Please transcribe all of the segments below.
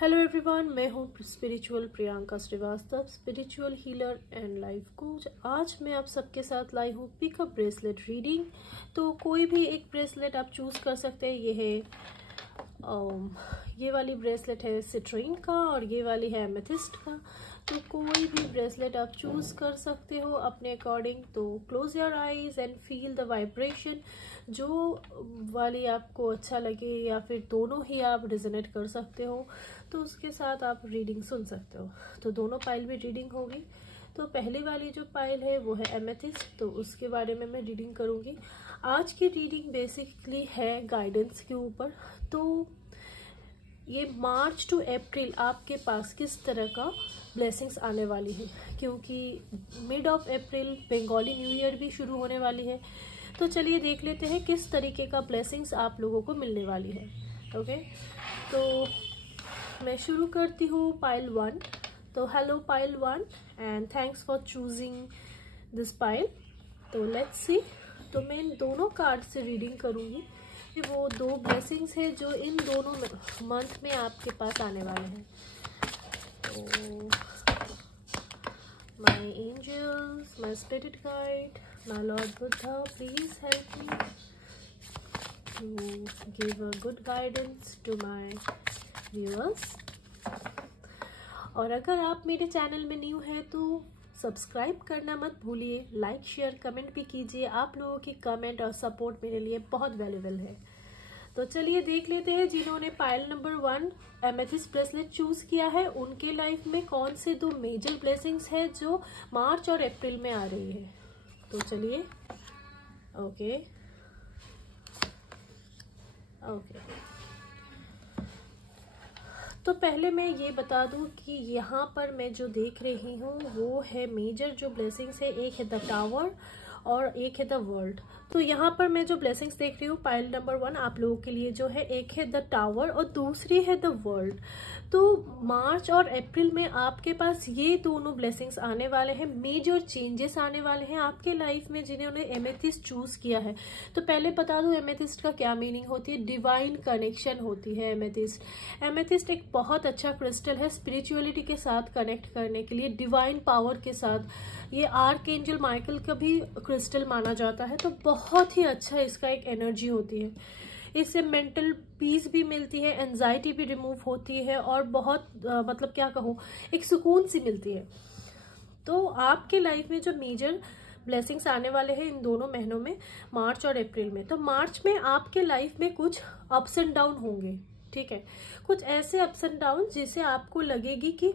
Hello everyone, मैं हूँ spiritual Priyanka Shrivastava, spiritual healer and life coach. आज मैं आप सबके साथ लाई हूँ पिकअप ब्रेसलेट रीडिंग। तो कोई भी एक ब्रेसलेट आप चूज़ कर सकते हैं। ये वाली ब्रेसलेट है सिट्रीन का और ये वाली है एमेथिस्ट का। तो कोई भी ब्रेसलेट आप चूज़ कर सकते हो अपने अकॉर्डिंग। तो close your eyes and feel the vibration, जो वाली आपको अच्छा लगे या फिर दोनों ही आप रिजोनेट कर सकते हो, तो उसके साथ आप रीडिंग सुन सकते हो। तो दोनों पाइल भी रीडिंग होगी। तो पहली वाली जो पाइल है वो है एमेथिस्ट, तो उसके बारे में मैं रीडिंग करूँगी। आज की रीडिंग बेसिकली है गाइडेंस के ऊपर। तो ये मार्च टू अप्रैल आपके पास किस तरह का ब्लेसिंग्स आने वाली है, क्योंकि mid of April Bengali new year भी शुरू होने वाली है। तो चलिए देख लेते हैं किस तरीके का ब्लेसिंग्स आप लोगों को मिलने वाली है। ओके, तो मैं शुरू करती हूँ पाइल 1। तो hello pile 1 and thanks for choosing this pile. तो लेट्स सी। तो मैं इन दोनों कार्ड से रीडिंग करूँगी कि वो दो ब्लेसिंग्स है जो इन दोनों मंथ में आपके पास आने वाले हैं। तो my angels, my spirit guide, my lord Buddha, please help me to give a good guidance to my viewers. और अगर आप मेरे चैनल में न्यू हैं तो सब्सक्राइब करना मत भूलिए, लाइक शेयर कमेंट भी कीजिए। आप लोगों की कमेंट और सपोर्ट मेरे लिए बहुत वैल्यूबल है। तो चलिए देख लेते हैं जिन्होंने pile number 1 amethyst bracelet choose किया है उनके लाइफ में कौन से दो मेजर ब्लेसिंग्स है जो मार्च और अप्रैल में आ रही है। तो चलिए। ओके, तो पहले मैं ये बता दूं कि यहाँ पर मैं जो देख रही हूँ वो है मेजर जो ब्लेसिंग्स है, एक है द टावर और एक है द वर्ल्ड। तो यहाँ पर मैं जो ब्लेसिंग्स देख रही हूँ पाइल नंबर 1 आप लोगों के लिए जो है, एक है द टावर और दूसरी है द वर्ल्ड। तो मार्च और अप्रैल में आपके पास ये दोनों ब्लेसिंग्स आने वाले हैं। मेजर चेंजेस आने वाले हैं आपके लाइफ में जिन्होंने एमेथिस्ट चूज किया है। तो पहले बता दूं एमेथिस्ट का क्या मीनिंग होती है। डिवाइन कनेक्शन होती है एमेथिस्ट। एमेथिस्ट एक बहुत अच्छा क्रिस्टल है स्पिरिचुअलिटी के साथ कनेक्ट करने के लिए, डिवाइन पावर के साथ। ये आर्कएंजल माइकल का भी क्रिस्टल माना जाता है। तो बहुत ही अच्छा इसका एक एनर्जी होती है। इससे मेंटल पीस भी मिलती है, एंजाइटी भी रिमूव होती है और बहुत मतलब क्या कहूँ, एक सुकून सी मिलती है। तो आपके लाइफ में जो मेजर ब्लेसिंग्स आने वाले हैं इन दोनों महीनों में, मार्च और अप्रैल में। तो मार्च में आपके लाइफ में कुछ अप्स एंड डाउन होंगे, ठीक है। कुछ ऐसे अप्स एंड डाउन जिसे आपको लगेगी कि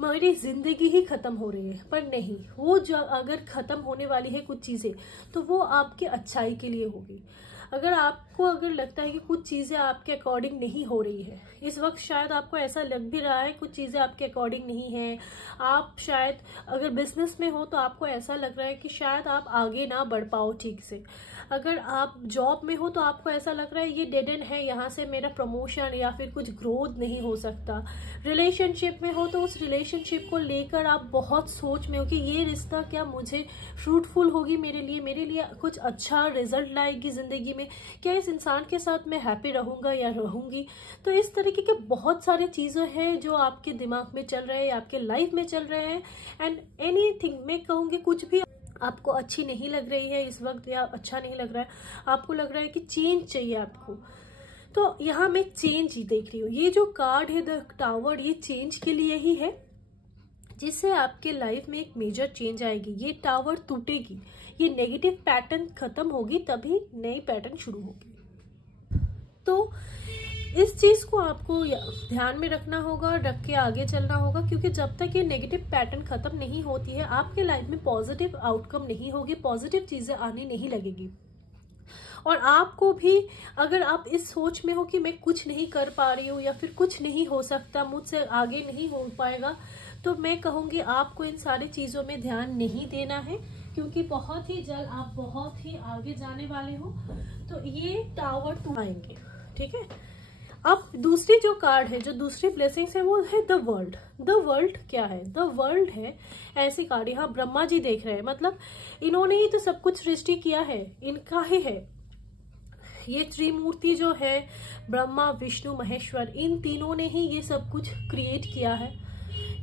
मेरी जिंदगी ही खत्म हो रही है, पर नहीं, वो जो अगर खत्म होने वाली है कुछ चीजें तो वो आपकी अच्छाई के लिए होगी। अगर लगता है कि कुछ चीजें आपके अकॉर्डिंग नहीं हो रही है, इस वक्त शायद आपको ऐसा लग भी रहा है कुछ चीजें आपके अकॉर्डिंग नहीं है। आप शायद अगर बिजनेस में हो तो आपको ऐसा लग रहा है कि शायद आप आगे ना बढ़ पाओ ठीक से। अगर आप जॉब में हो तो आपको ऐसा लग रहा है ये डेड एंड है, यहाँ से मेरा प्रमोशन या फिर कुछ ग्रोथ नहीं हो सकता। रिलेशनशिप में हो तो उस रिलेशनशिप को लेकर आप बहुत सोच में हो कि ये रिश्ता क्या मुझे फ्रूटफुल होगी मेरे लिए कुछ अच्छा रिजल्ट लाएगी जिंदगी में, क्या इस इंसान के साथ मैं हैप्पी रहूंगा या रहूंगी। तो इस तरीके के बहुत सारे चीजें हैं जो आपके दिमाग में चल रहे हैं, आपके लाइफ में चल रहे हैं। एंड एनीथिंग मैं कहूँगी, कुछ भी आपको अच्छी नहीं लग रही है इस वक्त या अच्छा नहीं लग रहा है, आपको लग रहा है कि चेंज चाहिए आपको, तो यहाँ मैं चेंज ही देख रही हूँ। ये जो कार्ड है द टावर, ये चेंज के लिए ही है, जिससे आपके लाइफ में एक मेजर चेंज आएगी। ये टावर टूटेगी, ये नेगेटिव पैटर्न खत्म होगी, तभी नई पैटर्न शुरू होगी। तो इस चीज को आपको ध्यान में रखना होगा, रख के आगे चलना होगा, क्योंकि जब तक ये नेगेटिव पैटर्न खत्म नहीं होती है आपके लाइफ में पॉजिटिव आउटकम नहीं होगी, पॉजिटिव चीजें आने नहीं लगेगी। और आपको भी अगर आप इस सोच में हो कि मैं कुछ नहीं कर पा रही हूँ या फिर कुछ नहीं हो सकता, मुझसे आगे नहीं हो पाएगा, तो मैं कहूँगी आपको इन सारी चीजों में ध्यान नहीं देना है, क्योंकि बहुत ही जल्द आप बहुत ही आगे जाने वाले हो। तो ये टावर टू आएंगे, ठीक है। अब दूसरी जो कार्ड है, जो दूसरी ब्लेसिंग्स है, वो है द वर्ल्ड। द वर्ल्ड क्या है? द वर्ल्ड है ऐसी कार्ड, यहाँ ब्रह्मा जी देख रहे हैं, मतलब इन्होंने ही तो सब कुछ सृष्टि किया है, इनका ही है। ये त्रिमूर्ति जो है ब्रह्मा विष्णु महेश्वर, इन तीनों ने ही ये सब कुछ क्रिएट किया है।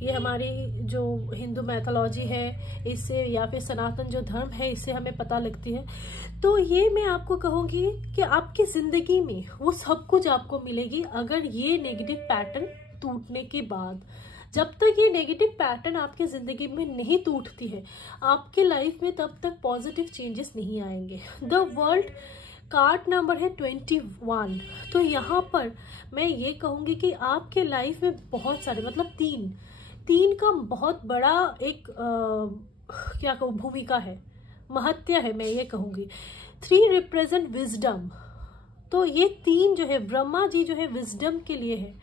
ये हमारी जो हिंदू मैथोलॉजी है इससे, या फिर सनातन जो धर्म है इससे हमें पता लगती है। तो ये मैं आपको कहूँगी कि आपकी ज़िंदगी में वो सब कुछ आपको मिलेगी अगर ये नेगेटिव पैटर्न टूटने के बाद। जब तक ये नेगेटिव पैटर्न आपकी ज़िंदगी में नहीं टूटती है आपके लाइफ में, तब तक पॉजिटिव चेंजेस नहीं आएंगे। द वर्ल्ड कार्ड नंबर है 21। तो यहाँ पर मैं ये कहूँगी कि आपके लाइफ में बहुत सारे, मतलब तीन का बहुत बड़ा एक क्या कहूँ भूमिका है, महत्व है, मैं ये कहूँगी। 3 रिप्रेजेंट विजडम। तो ये 3 जो है ब्रह्मा जी जो है विजडम के लिए है।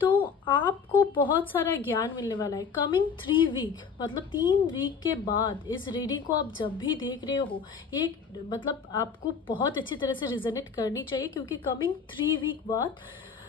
तो आपको बहुत सारा ज्ञान मिलने वाला है कमिंग 3 वीक, मतलब 3 वीक के बाद। इस रीडिंग को आप जब भी देख रहे हो ये मतलब आपको बहुत अच्छी तरह से रिजोनेट करनी चाहिए, क्योंकि कमिंग 3 वीक बाद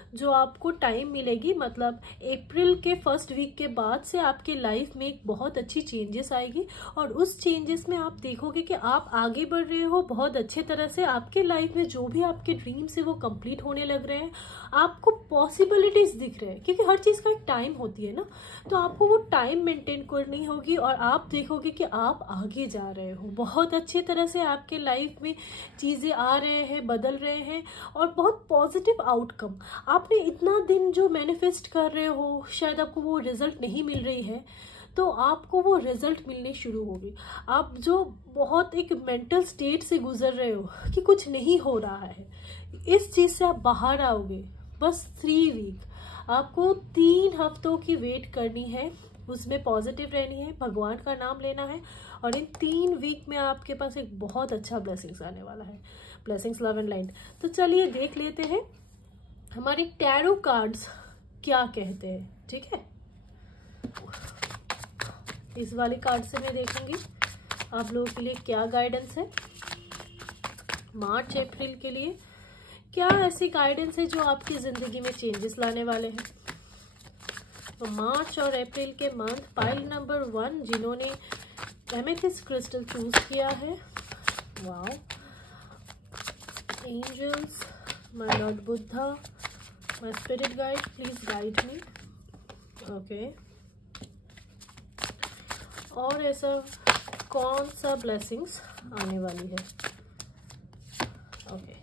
जो आपको टाइम मिलेगी, मतलब अप्रैल के फर्स्ट वीक के बाद से आपके लाइफ में एक बहुत अच्छी चेंजेस आएगी। और उस चेंजेस में आप देखोगे कि आप आगे बढ़ रहे हो बहुत अच्छे तरह से। आपके लाइफ में जो भी आपके ड्रीम्स है वो कंप्लीट होने लग रहे हैं, आपको पॉसिबिलिटीज दिख रहे हैं, क्योंकि हर चीज़ का एक टाइम होती है ना। तो आपको वो टाइम मेंटेन करनी होगी और आप देखोगे कि आप आगे जा रहे हो बहुत अच्छे तरह से। आपके लाइफ में चीज़ें आ रहे हैं, बदल रहे हैं और बहुत पॉजिटिव आउटकम। आपने इतना दिन जो मैनिफेस्ट कर रहे हो, शायद आपको वो रिजल्ट नहीं मिल रही है, तो आपको वो रिजल्ट मिलने शुरू होगी। आप जो बहुत एक मेंटल स्टेट से गुजर रहे हो कि कुछ नहीं हो रहा है, इस चीज़ से आप बाहर आओगे। बस 3 वीक, आपको 3 हफ्तों की वेट करनी है, उसमें पॉजिटिव रहनी है, भगवान का नाम लेना है और इन 3 वीक में आपके पास एक बहुत अच्छा ब्लेसिंग्स आने वाला है। Blessings, love and light. तो चलिए देख लेते हैं हमारे टैरो कार्ड्स क्या कहते हैं। ठीक है, इस वाले कार्ड से मैं देखूंगी आप लोगों के लिए क्या गाइडेंस है मार्च अप्रैल के लिए। क्या ऐसी गाइडेंस है जो आपकी जिंदगी में चेंजेस लाने वाले हैं। तो मार्च और अप्रैल के मंथ, पाइल नंबर 1 जिन्होंने एमेथिस्ट क्रिस्टल चूज किया है, wow. Angels, my lord Buddha, my spirit guide, please guide me. Okay, और ऐसा कौन सा ब्लेसिंग्स आने वाली है। ओके,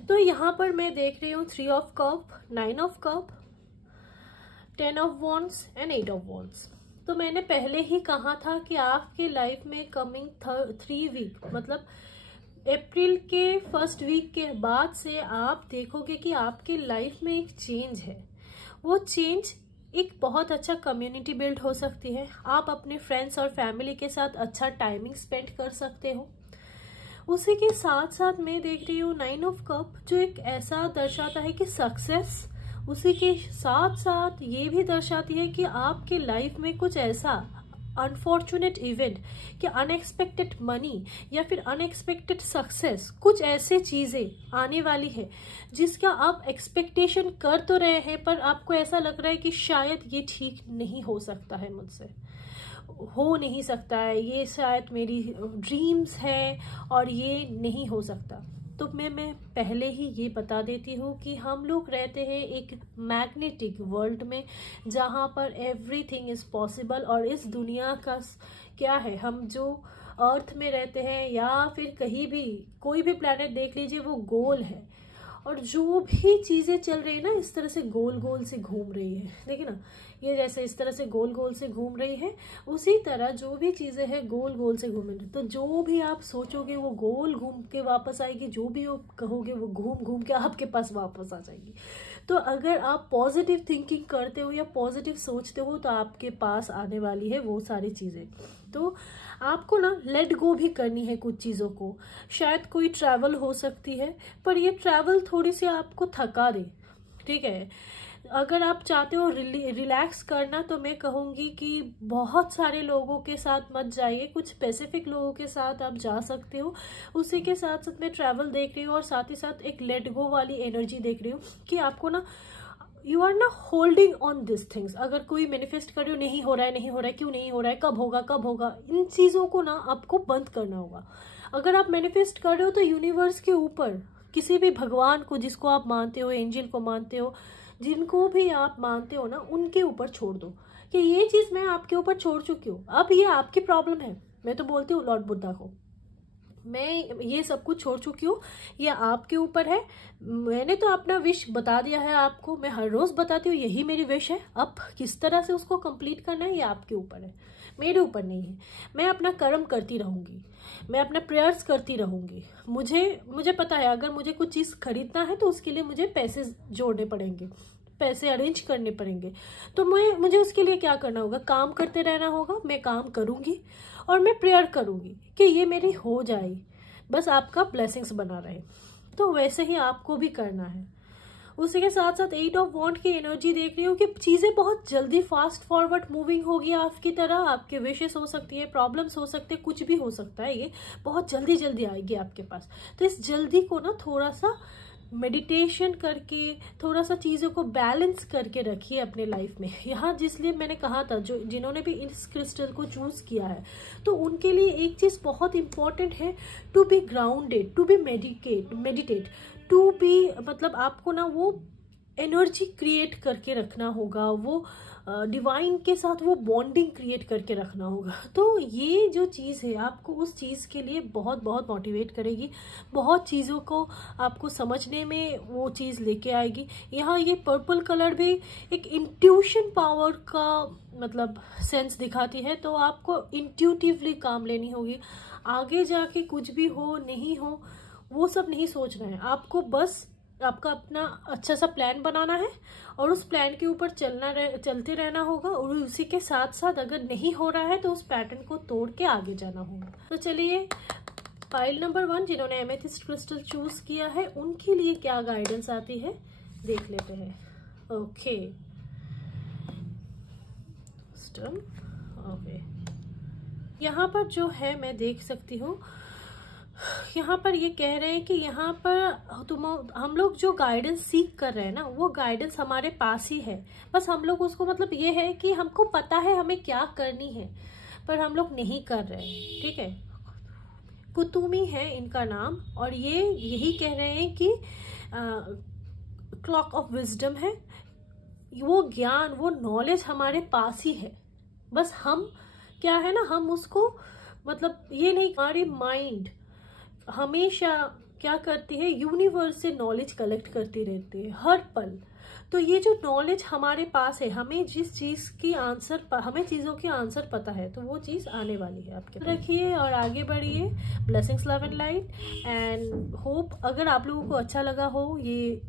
तो यहाँ पर मैं देख रही हूँ 3 of cup, 9 of cup, 10 of wands and 8 of wands. तो मैंने पहले ही कहा था कि आपके लाइफ में कमिंग 3 वीक, मतलब अप्रैल के फर्स्ट वीक के बाद से आप देखोगे कि आपके लाइफ में एक चेंज है। वो चेंज एक बहुत अच्छा कम्युनिटी बिल्ड हो सकती है। आप अपने फ्रेंड्स और फैमिली के साथ अच्छा टाइमिंग स्पेंड कर सकते हो। उसी के साथ साथ मैं देख रही हूँ 9 ऑफ कप, जो एक ऐसा दर्शाता है कि सक्सेस। उसी के साथ साथ ये भी दर्शाती है कि आपके लाइफ में कुछ ऐसा अनफॉर्चुनेट इवेंट कि अनएक्सपेक्टेड मनी या फिर अनएक्सपेक्टेड सक्सेस, कुछ ऐसे चीजें आने वाली है जिसका आप एक्सपेक्टेशन कर तो रहे हैं, पर आपको ऐसा लग रहा है कि शायद ये ठीक नहीं हो सकता है, मुझसे हो नहीं सकता है, ये शायद मेरी ड्रीम्स है और ये नहीं हो सकता। तो मैं पहले ही ये बता देती हूँ कि हम लोग रहते हैं एक मैग्नेटिक वर्ल्ड में जहाँ पर एवरीथिंग इज़ पॉसिबल। और इस दुनिया का क्या है, हम जो अर्थ में रहते हैं या फिर कहीं भी कोई भी प्लैनेट देख लीजिए, वो गोल है। और जो भी चीज़ें चल रही है ना, इस तरह से गोल गोल से घूम रही है। देखिए ना, ये जैसे इस तरह से गोल गोल से घूम रही है, उसी तरह जो भी चीज़ें हैं गोल गोल से घूम रही है। तो जो भी आप सोचोगे वो गोल घूम के वापस आएगी, जो भी आप कहोगे वो घूम घूम के आपके पास वापस आ जाएगी। तो अगर आप पॉजिटिव थिंकिंग करते हो या पॉजिटिव सोचते हो तो आपके पास आने वाली है वो सारी चीज़ें। तो आपको ना लेट गो भी करनी है कुछ चीज़ों को। शायद कोई ट्रैवल हो सकती है, पर ये ट्रैवल थोड़ी सी आपको थका दे, ठीक है। अगर आप चाहते हो रिलैक्स करना, तो मैं कहूँगी कि बहुत सारे लोगों के साथ मत जाइए, कुछ स्पेसिफिक लोगों के साथ आप जा सकते हो। उसी के साथ साथ मैं ट्रैवल देख रही हूँ और साथ ही साथ एक लेट गो वाली एनर्जी देख रही हूँ कि आपको ना, यू आर ना होल्डिंग ऑन दिस थिंग्स। अगर कोई मैनिफेस्ट कर रहे हो, नहीं हो रहा है, नहीं हो रहा है, क्यों नहीं हो रहा है, कब होगा कब होगा, इन चीज़ों को ना आपको बंद करना होगा। अगर आप मैनिफेस्ट कर रहे हो तो यूनिवर्स के ऊपर, किसी भी भगवान को जिसको आप मानते हो, एंजल को मानते हो, जिनको भी आप मानते हो ना, उनके ऊपर छोड़ दो कि ये चीज़ मैं आपके ऊपर छोड़ चुकी हूँ, अब ये आपकी प्रॉब्लम है। मैं तो बोलती हूँ लॉर्ड बुद्धा को, मैं ये सब कुछ छोड़ चुकी हूँ, ये आपके ऊपर है। मैंने तो अपना विश बता दिया है आपको, मैं हर रोज़ बताती हूँ यही मेरी विश है। अब किस तरह से उसको कंप्लीट करना है ये आपके ऊपर है, मेरे ऊपर नहीं है। मैं अपना कर्म करती रहूँगी, मैं अपना प्रेयर्स करती रहूँगी। मुझे पता है अगर मुझे कुछ चीज़ खरीदना है तो उसके लिए मुझे पैसे जोड़ने पड़ेंगे, पैसे अरेंज करने पड़ेंगे। तो मुझे उसके लिए क्या करना होगा, काम करते रहना होगा। मैं काम करूँगी और मैं प्रेयर करूँगी कि ये मेरी हो जाए, बस आपका ब्लेसिंग्स बना रहे। तो वैसे ही आपको भी करना है। उसी के साथ साथ 8 ऑफ वॉन्ड की एनर्जी देख रही हूँ कि चीज़ें बहुत जल्दी फास्ट फॉरवर्ड मूविंग होगी आपकी तरह। आपके विशेस हो सकती है, प्रॉब्लम्स हो सकते हैं, कुछ भी हो सकता है, ये बहुत जल्दी जल्दी आएगी आपके पास। तो इस जल्दी को ना थोड़ा सा मेडिटेशन करके, थोड़ा सा चीज़ों को बैलेंस करके रखिए अपने लाइफ में। यहाँ जिसलिए मैंने कहा था, जिन्होंने भी इस क्रिस्टल को चूज़ किया है, तो उनके लिए एक चीज़ बहुत इंपॉर्टेंट है, to be grounded, to be meditate, to be, मतलब आपको ना वो एनर्जी क्रिएट करके रखना होगा, वो डिवाइन के साथ वो बॉन्डिंग क्रिएट करके रखना होगा। तो ये जो चीज़ है आपको उस चीज़ के लिए बहुत बहुत मोटिवेट करेगी, बहुत चीज़ों को आपको समझने में वो चीज़ लेके आएगी। यहाँ ये पर्पल कलर भी एक इंट्यूशन पावर का मतलब सेंस दिखाती है। तो आपको इंट्यूटिवली काम लेनी होगी। आगे जाके कुछ भी हो नहीं हो वो सब नहीं सोचना है आपको, बस आपका अपना अच्छा सा प्लान बनाना है और उस प्लान के ऊपर चलते रहना होगा। और उसी के साथ साथ अगर नहीं हो रहा है तो उस पैटर्न को तोड़ के आगे जाना होगा। तो चलिए, पाइल नंबर 1 जिन्होंने एमेथिस्ट क्रिस्टल चूज किया है उनके लिए क्या गाइडेंस आती है देख लेते हैं। ओके, ओके, यहाँ पर जो है मैं देख सकती हूँ, यहाँ पर ये कह रहे हैं कि यहाँ पर हम लोग जो गाइडेंस सीख कर रहे हैं ना, वो गाइडेंस हमारे पास ही है। बस हम लोग उसको, मतलब ये है कि हमको पता है हमें क्या करनी है, पर हम लोग नहीं कर रहे हैं। ठीक है, कुतुमी है इनका नाम, और ये यही कह रहे हैं कि क्लॉक ऑफ विजडम है। वो ज्ञान, वो नॉलेज हमारे पास ही है। बस हम क्या है ना, हम उसको, मतलब ये नहीं, हमारी माइंड हमेशा क्या करती है, यूनिवर्स से नॉलेज कलेक्ट करती रहती है हर पल। तो ये जो नॉलेज हमारे पास है, हमें जिस चीज़ की आंसर, हमें चीज़ों की आंसर पता है, तो वो चीज़ आने वाली है आपके। रखिए और आगे बढ़िए। Blessings, love and light, and hope अगर आप लोगों को अच्छा लगा हो ये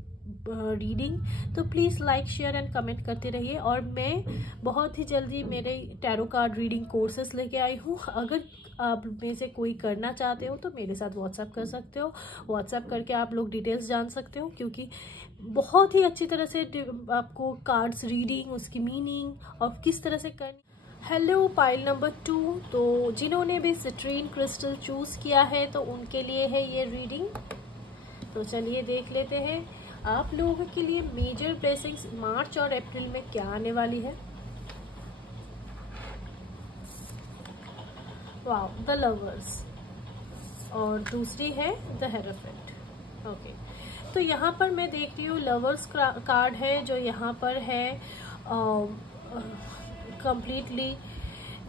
रीडिंग तो please like, share and comment करते रहिए। और मैं बहुत ही जल्दी मेरे टैरो कार्ड रीडिंग कोर्सेस लेके आई हूँ। अगर आप में से कोई करना चाहते हो तो मेरे साथ व्हाट्सएप कर सकते हो। व्हाट्सएप करके आप लोग डिटेल्स जान सकते हो, क्योंकि बहुत ही अच्छी तरह से आपको कार्ड्स रीडिंग, उसकी मीनिंग और किस तरह से करनी। हेलो, पाइल नंबर 2, तो जिन्होंने भी सिट्रीन क्रिस्टल चूज़ किया है तो उनके लिए है ये रीडिंग। तो चलिए देख लेते हैं आप लोगों के लिए मेजर ब्लेसिंग्स मार्च और अप्रैल में क्या आने वाली है। वाओ, द लवर्स, और दूसरी है द हेरोफेंट। ओके, तो यहाँ पर मैं देख रही हूँ लवर्स कार्ड है, जो यहाँ पर है कंप्लीटली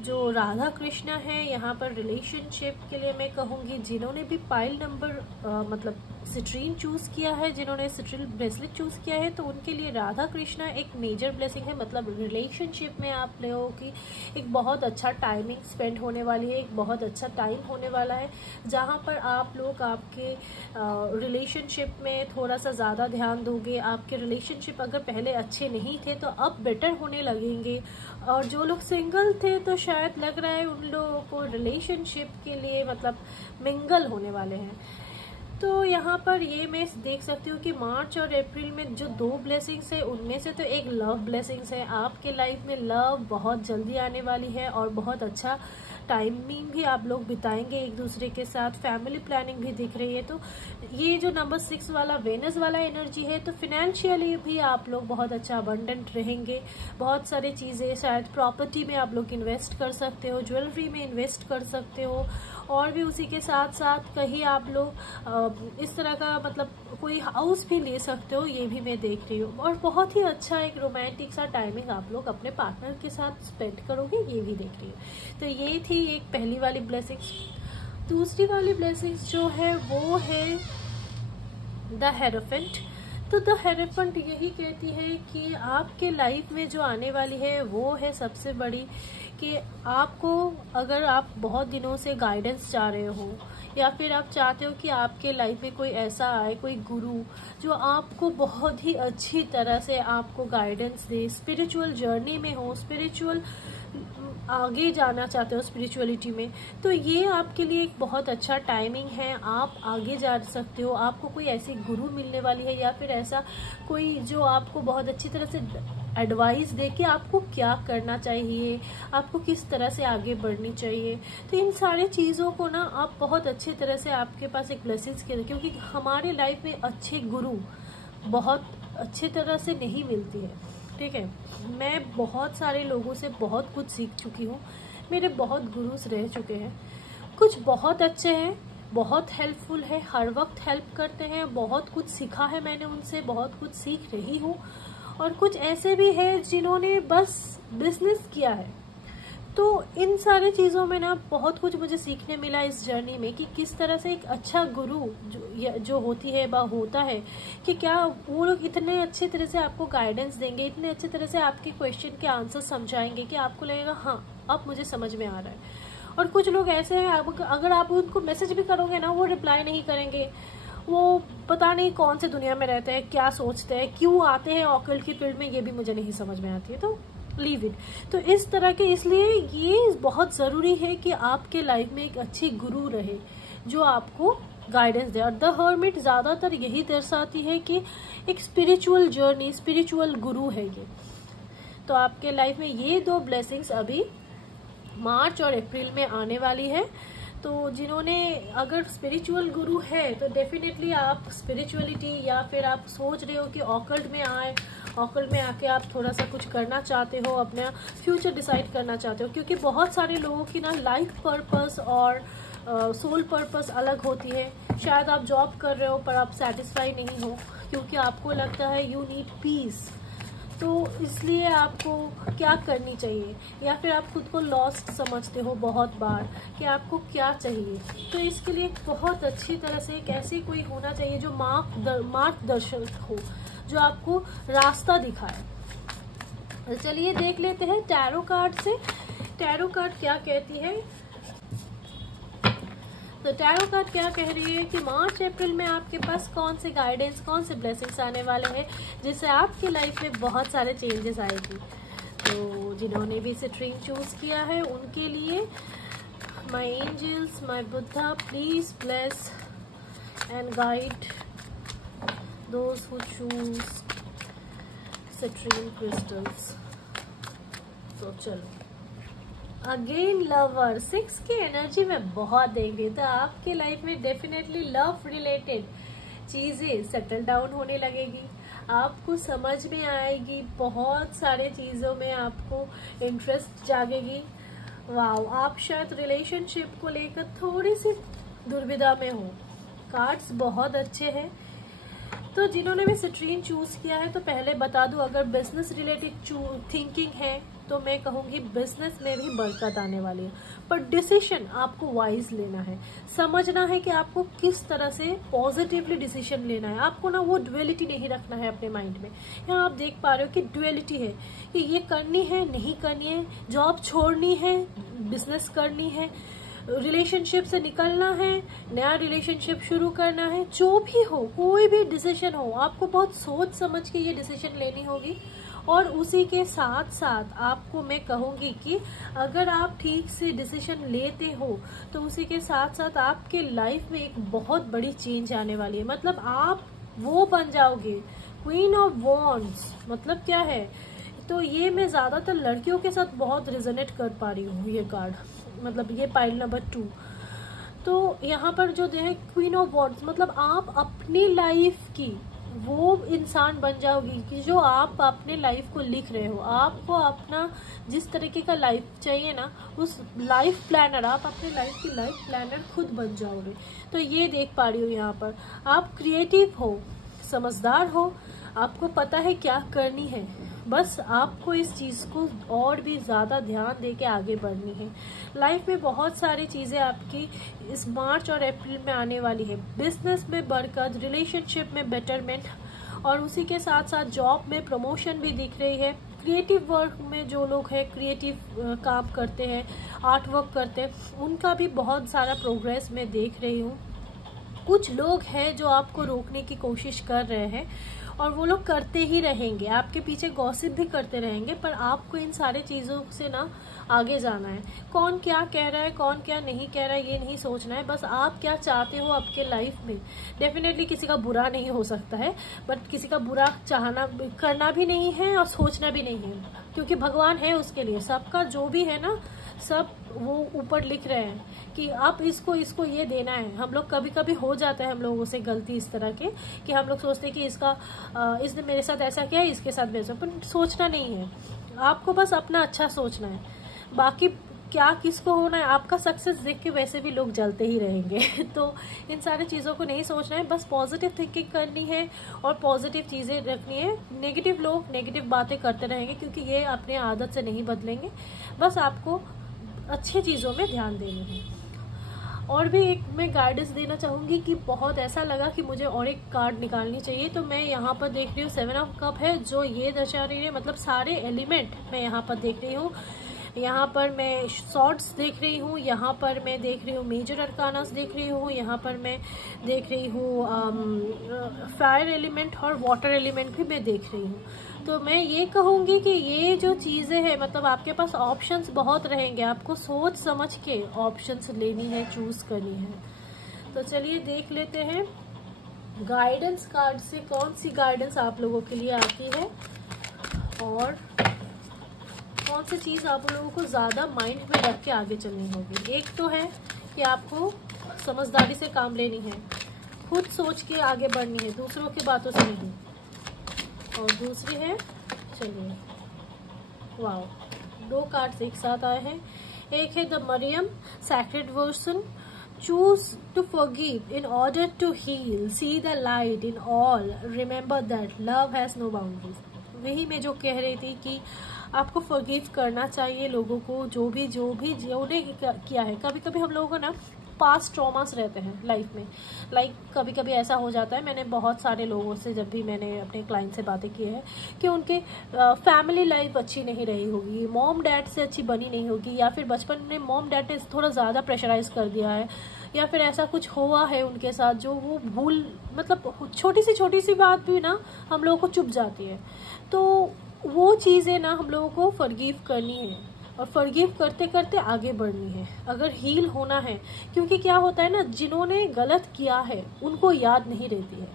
जो राधा कृष्णा है। यहाँ पर रिलेशनशिप के लिए मैं कहूँगी, जिन्होंने भी पाइल नंबर मतलब सिट्रीन चूज़ किया है, जिन्होंने सिट्रीन ब्रेसलेट चूज़ किया है, तो उनके लिए राधा कृष्णा एक मेजर ब्लेसिंग है। मतलब रिलेशनशिप में आप लोगों की एक बहुत अच्छा टाइमिंग स्पेंड होने वाली है, एक बहुत अच्छा टाइम होने वाला है, जहाँ पर आप लोग आपके रिलेशनशिप में थोड़ा सा ज़्यादा ध्यान दोगे। आपके रिलेशनशिप अगर पहले अच्छे नहीं थे तो अब बेटर होने लगेंगे। और जो लोग सिंगल थे तो शायद लग रहा है उन लोगों को रिलेशनशिप के लिए मतलब मिंगल होने वाले हैं। तो यहाँ पर ये मैं देख सकती हूँ कि मार्च और अप्रैल में जो 2 ब्लेसिंग्स है उनमें से तो एक लव ब्लेसिंग्स है। आपके लाइफ में लव बहुत जल्दी आने वाली है और बहुत अच्छा टाइमिंग भी आप लोग बिताएंगे एक दूसरे के साथ। फैमिली प्लानिंग भी दिख रही है। तो ये जो नंबर 6 वाला वेनस वाला एनर्जी है, तो फिनेंशियली भी आप लोग बहुत अच्छा अबंडेंट रहेंगे। बहुत सारी चीज़ें, शायद प्रॉपर्टी में आप लोग इन्वेस्ट कर सकते हो, ज्वेलरी में इन्वेस्ट कर सकते हो, और भी उसी के साथ साथ कहीं आप लोग इस तरह का मतलब कोई हाउस भी ले सकते हो, ये भी मैं देख रही हूँ। और बहुत ही अच्छा एक रोमांटिक सा टाइमिंग आप लोग अपने पार्टनर के साथ स्पेंड करोगे, ये भी देख रही हूँ। तो ये थी एक पहली वाली ब्लेसिंग्स। दूसरी वाली ब्लेसिंग्स जो है वो है द हेरोफेंट। तो द हेरोफेंट यही कहती है कि आपके लाइफ में जो आने वाली है वो है सबसे बड़ी, कि आपको अगर आप बहुत दिनों से गाइडेंस चाह रहे हो, या फिर आप चाहते हो कि आपके लाइफ में कोई ऐसा आए, कोई गुरु जो आपको बहुत ही अच्छी तरह से आपको गाइडेंस दे, स्पिरिचुअल जर्नी में हो, स्पिरिचुअल आगे जाना चाहते हो स्पिरिचुअलिटी में, तो ये आपके लिए एक बहुत अच्छा टाइमिंग है। आप आगे जा सकते हो। आपको कोई ऐसी गुरु मिलने वाली है, या फिर ऐसा कोई जो आपको बहुत अच्छी तरह से एडवाइस दे कि आपको क्या करना चाहिए, आपको किस तरह से आगे बढ़नी चाहिए। तो इन सारी चीज़ों को ना आप बहुत अच्छी तरह से, आपके पास एक ब्लेसिंग्स के, क्योंकि हमारे लाइफ में अच्छे गुरु बहुत अच्छी तरह से नहीं मिलती है, ठीक है। मैं बहुत सारे लोगों से बहुत कुछ सीख चुकी हूँ। मेरे बहुत गुरुज रह चुके हैं। कुछ बहुत अच्छे हैं, बहुत हेल्पफुल है, हर वक्त हेल्प करते हैं, बहुत कुछ सीखा है मैंने उनसे, बहुत कुछ सीख रही हूँ। और कुछ ऐसे भी हैं जिन्होंने बस बिजनेस किया है। तो इन सारी चीज़ों में ना बहुत कुछ मुझे सीखने मिला इस जर्नी में, कि किस तरह से एक अच्छा गुरु जो होती है होता है, कि क्या वो लोग इतने अच्छे तरह से आपको गाइडेंस देंगे, इतने अच्छे तरह से आपके क्वेश्चन के आंसर समझाएंगे कि आपको लगेगा हाँ अब मुझे समझ में आ रहा है। और कुछ लोग ऐसे हैं, अगर आप उनको मैसेज भी करोगे ना, वो रिप्लाई नहीं करेंगे। वो पता नहीं कौन से दुनिया में रहते हैं, क्या सोचते हैं, क्यों आते हैं ऑकल्ट की फील्ड में, ये भी मुझे नहीं समझ में आती है। तो लीव इट। तो इस तरह के, इसलिए ये बहुत ज़रूरी है कि आपके लाइफ में एक अच्छी गुरु रहे जो आपको गाइडेंस दे। और द हर्मिट ज़्यादातर यही दर्शाती है कि एक स्पिरिचुअल जर्नी, स्पिरिचुअल गुरु है ये। तो आपके लाइफ में ये 2 ब्लेसिंग्स अभी मार्च और अप्रैल में आने वाली है। तो जिन्होंने, अगर स्पिरिचुअल गुरु है तो डेफिनेटली आप स्पिरिचुअलिटी, या फिर आप सोच रहे हो कि ऑकल्ट में आए, ऑकल्ट में आके आप थोड़ा सा कुछ करना चाहते हो, अपना फ्यूचर डिसाइड करना चाहते हो। क्योंकि बहुत सारे लोगों की ना लाइफ पर्पस और सोल पर्पस अलग होती है। शायद आप जॉब कर रहे हो पर आप सेटिस्फाई नहीं हो, क्योंकि आपको लगता है यू नीड पीस। तो इसलिए आपको क्या करनी चाहिए, या फिर आप खुद को लॉस्ट समझते हो बहुत बार कि आपको क्या चाहिए। तो इसके लिए बहुत अच्छी तरह से एक ऐसी कोई होना चाहिए जो मार्गदर्शक हो, जो आपको रास्ता दिखाए। तो चलिए देख लेते हैं टैरो कार्ड से, टैरो कार्ड क्या कहती है। तो टैरो कार्ड क्या कह रही है कि मार्च अप्रैल में आपके पास कौन से गाइडेंस, कौन से ब्लेसिंग्स आने वाले हैं, जिससे आपकी लाइफ में बहुत सारे चेंजेस आएगी। तो जिन्होंने भी इसे स्ट्रीम चूज किया है उनके लिए, my angels, my Buddha, please bless and guide those who choose citrine crystals. तो चलो, अगेन लवर 6 की एनर्जी में बहुत देख रही, तो आपके लाइफ में डेफिनेटली लव रिलेटेड चीज़ें सेटल डाउन होने लगेगी। आपको समझ में आएगी, बहुत सारे चीज़ों में आपको इंटरेस्ट जागेगी। वाओ, आप शायद रिलेशनशिप को लेकर थोड़ी सी दुविधा में हो। कार्ड्स बहुत अच्छे हैं। तो जिन्होंने भी सिट्रीन चूज किया है, तो पहले बता दूं, अगर बिजनेस रिलेटेड थिंकिंग है तो मैं कहूँगी बिजनेस में भी बरकत आने वाली है। पर डिसीजन आपको वाइज लेना है, समझना है कि आपको किस तरह से पॉजिटिवली डिसीजन लेना है। आपको ना वो ड्युअलिटी नहीं रखना है अपने माइंड में। यहाँ आप देख पा रहे हो कि ड्युअलिटी है कि ये करनी है, नहीं करनी है, जॉब छोड़नी है, बिजनेस करनी है, रिलेशनशिप से निकलना है, नया रिलेशनशिप शुरू करना है। जो भी हो, कोई भी डिसीजन हो, आपको बहुत सोच समझ के ये डिसीजन लेनी होगी। और उसी के साथ साथ आपको मैं कहूँगी कि अगर आप ठीक से डिसीजन लेते हो तो उसी के साथ साथ आपके लाइफ में एक बहुत बड़ी चेंज आने वाली है। मतलब आप वो बन जाओगे क्वीन ऑफ वॉन्ड्स। मतलब क्या है, तो ये मैं ज़्यादातर लड़कियों के साथ बहुत रिजोनेट कर पा रही हूँ ये कार्ड, मतलब ये पाइल नंबर 2। तो यहाँ पर जो है क्वीन ऑफ वॉन्ड्स, मतलब आप अपनी लाइफ की वो इंसान बन जाओगी कि जो आप अपने लाइफ को लिख रहे हो। आपको अपना जिस तरीके का लाइफ चाहिए ना, उस लाइफ प्लानर, आप अपने लाइफ की लाइफ प्लानर खुद बन जाओगे। तो ये देख पा रही हो यहाँ पर आप क्रिएटिव हो, समझदार हो, आपको पता है क्या करनी है, बस आपको इस चीज़ को और भी ज़्यादा ध्यान दे के आगे बढ़नी है। लाइफ में बहुत सारी चीज़ें आपकी इस मार्च और अप्रैल में आने वाली है। बिजनेस में बरकत, रिलेशनशिप में बेटरमेंट, और उसी के साथ साथ जॉब में प्रमोशन भी दिख रही है। क्रिएटिव वर्क में जो लोग हैं, क्रिएटिव काम करते हैं, आर्ट वर्क करते हैं, उनका भी बहुत सारा प्रोग्रेस मैं देख रही हूँ। कुछ लोग हैं जो आपको रोकने की कोशिश कर रहे हैं और वो लोग करते ही रहेंगे, आपके पीछे गॉसिप भी करते रहेंगे, पर आपको इन सारे चीज़ों से ना आगे जाना है। कौन क्या कह रहा है, कौन क्या नहीं कह रहा है, ये नहीं सोचना है, बस आप क्या चाहते हो आपके लाइफ में। डेफिनेटली किसी का बुरा नहीं हो सकता है, बट किसी का बुरा चाहना करना भी नहीं है और सोचना भी नहीं है, क्योंकि भगवान है उसके लिए। सबका जो भी है ना, सब वो ऊपर लिख रहे हैं कि आप इसको ये देना है। हम लोग कभी कभी हो जाता है हम लोगों से गलती इस तरह के कि हम लोग सोचते हैं कि इसने मेरे साथ ऐसा किया, इसके साथ वैसा, पर सोचना नहीं है। आपको बस अपना अच्छा सोचना है, बाकी क्या किसको होना है, आपका सक्सेस देख के वैसे भी लोग जलते ही रहेंगे। तो इन सारी चीज़ों को नहीं सोचना है, बस पॉजिटिव थिंकिंग करनी है और पॉजिटिव चीज़ें रखनी है। नेगेटिव लोग नेगेटिव बातें करते रहेंगे क्योंकि ये अपने आदत से नहीं बदलेंगे। बस आपको अच्छी चीज़ों में ध्यान देनी है। और भी एक मैं गाइडेंस देना चाहूँगी कि बहुत ऐसा लगा कि मुझे और एक कार्ड निकालनी चाहिए, तो मैं यहाँ पर देख रही हूँ 7 ऑफ कप है, जो ये दर्शा रही है, मतलब सारे एलिमेंट मैं यहाँ पर देख रही हूँ। यहाँ पर मैं शॉर्ट्स देख रही हूँ, यहाँ पर मैं देख रही हूँ मेजर अरकानास देख रही हूँ, यहाँ पर मैं देख रही हूँ फायर एलिमेंट और वाटर एलिमेंट भी मैं देख रही हूँ। तो मैं ये कहूँगी कि ये जो चीज़ें हैं, मतलब आपके पास ऑप्शंस बहुत रहेंगे, आपको सोच समझ के ऑप्शंस लेनी है, चूज़ करनी है। तो चलिए देख लेते हैं गाइडेंस कार्ड से कौन सी गाइडेंस आप लोगों के लिए आती है और कौन सी चीज़ आप लोगों को ज़्यादा माइंड में रख के आगे चलनी होगी। एक तो है कि आपको समझदारी से काम लेनी है, खुद सोच के आगे बढ़नी है, दूसरों की बातों से नहीं। और दूसरी है, चलिए वाओ, 2 कार्ड्स एक साथ आए हैं। एक है the Maryam sacred version, choose to forgive in order to heal, see the light in all, remember that love has no boundaries। वही मैं जो कह रही थी कि आपको फॉरगिव करना चाहिए लोगों को, जो भी जिन्होंने किया है। कभी कभी हम लोगों को ना पास्ट ट्रॉमास रहते हैं लाइफ में, लाइक कभी कभी ऐसा हो जाता है। मैंने बहुत सारे लोगों से, जब भी मैंने अपने क्लाइंट से बातें की है, कि उनके फैमिली लाइफ अच्छी नहीं रही होगी, मॉम डैड से अच्छी बनी नहीं होगी, या फिर बचपन में मॉम डैड ने थोड़ा ज़्यादा प्रेशराइज कर दिया है, या फिर ऐसा कुछ हुआ है उनके साथ जो वो भूल, मतलब छोटी सी बात भी ना हम लोगों को चुभ जाती है। तो वो चीज़ें ना हम लोगों को फॉरगिव करनी है और फॉरगिव करते करते आगे बढ़नी है, अगर हील होना है। क्योंकि क्या होता है ना, जिन्होंने गलत किया है उनको याद नहीं रहती है,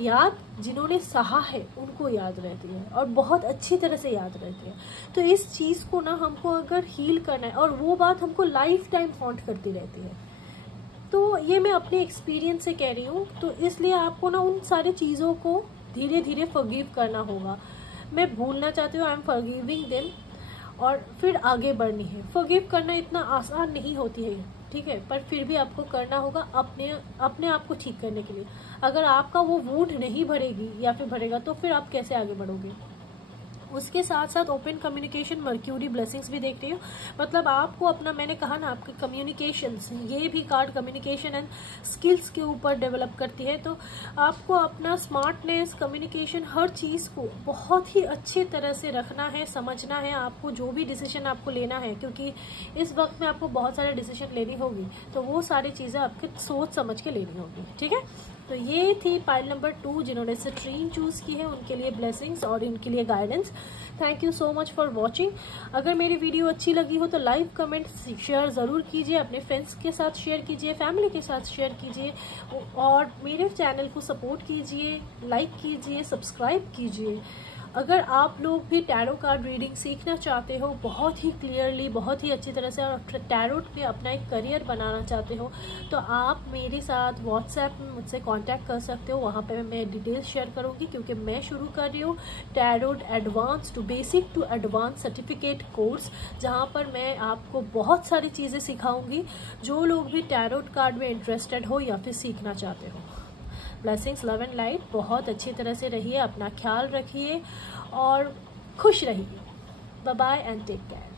याद जिन्होंने सहा है उनको याद रहती है, और बहुत अच्छी तरह से याद रहती है। तो इस चीज़ को ना हमको अगर हील करना है, और वो बात हमको लाइफ टाइम हॉन्ट करती रहती है, तो ये मैं अपने एक्सपीरियंस से कह रही हूँ। तो इसलिए आपको ना उन सारी चीज़ों को धीरे धीरे फॉरगिव करना होगा। मैं भूलना चाहती हूँ, आई एम फॉरगिविंग देम, और फिर आगे बढ़नी है। फॉरगिव करना इतना आसान नहीं होती है, ठीक है, पर फिर भी आपको करना होगा अपने आप को ठीक करने के लिए। अगर आपका वो वुंड नहीं भरेगी या फिर भरेगा, तो फिर आप कैसे आगे बढ़ोगे। उसके साथ साथ ओपन कम्युनिकेशन, मर्क्यूरी ब्लेसिंग्स भी देख रही हूँ। मतलब आपको अपना, मैंने कहा ना, आपके कम्युनिकेशंस, ये भी कार्ड कम्युनिकेशन एंड स्किल्स के ऊपर डेवलप करती है। तो आपको अपना स्मार्टनेस, कम्युनिकेशन, हर चीज़ को बहुत ही अच्छी तरह से रखना है, समझना है आपको। जो भी डिसीजन आपको लेना है, क्योंकि इस वक्त में आपको बहुत सारे डिसीजन लेनी होगी, तो वो सारी चीज़ें आपके सोच समझ के लेनी होगी, ठीक है। तो ये थी पाइल नंबर 2 जिन्होंने सिट्रीन चूज़ की है, उनके लिए ब्लेसिंग्स और इनके लिए guidance. Thank you so much for watching. अगर मेरी वीडियो अच्छी लगी हो तो लाइक कमेंट शेयर ज़रूर कीजिए, अपने फ्रेंड्स के साथ शेयर कीजिए, फैमिली के साथ शेयर कीजिए और मेरे चैनल को सपोर्ट कीजिए, लाइक कीजिए, सब्सक्राइब कीजिए। अगर आप लोग भी टैरो कार्ड रीडिंग सीखना चाहते हो बहुत ही क्लियरली, बहुत ही अच्छी तरह से, और टैरो पे अपना एक करियर बनाना चाहते हो तो आप मेरे साथ व्हाट्सएप में मुझसे कांटेक्ट कर सकते हो। वहाँ पे मैं डिटेल्स शेयर करूँगी क्योंकि मैं शुरू कर रही हूँ tarot advance to basic to advance certificate course, जहाँ पर मैं आपको बहुत सारी चीज़ें सिखाऊंगी जो लोग भी टैरो कार्ड में इंटरेस्टेड हो या फिर सीखना चाहते हो। Blessings, love and light. बहुत अच्छी तरह से रहिए, अपना ख्याल रखिए और खुश रहिए। Bye bye and take care.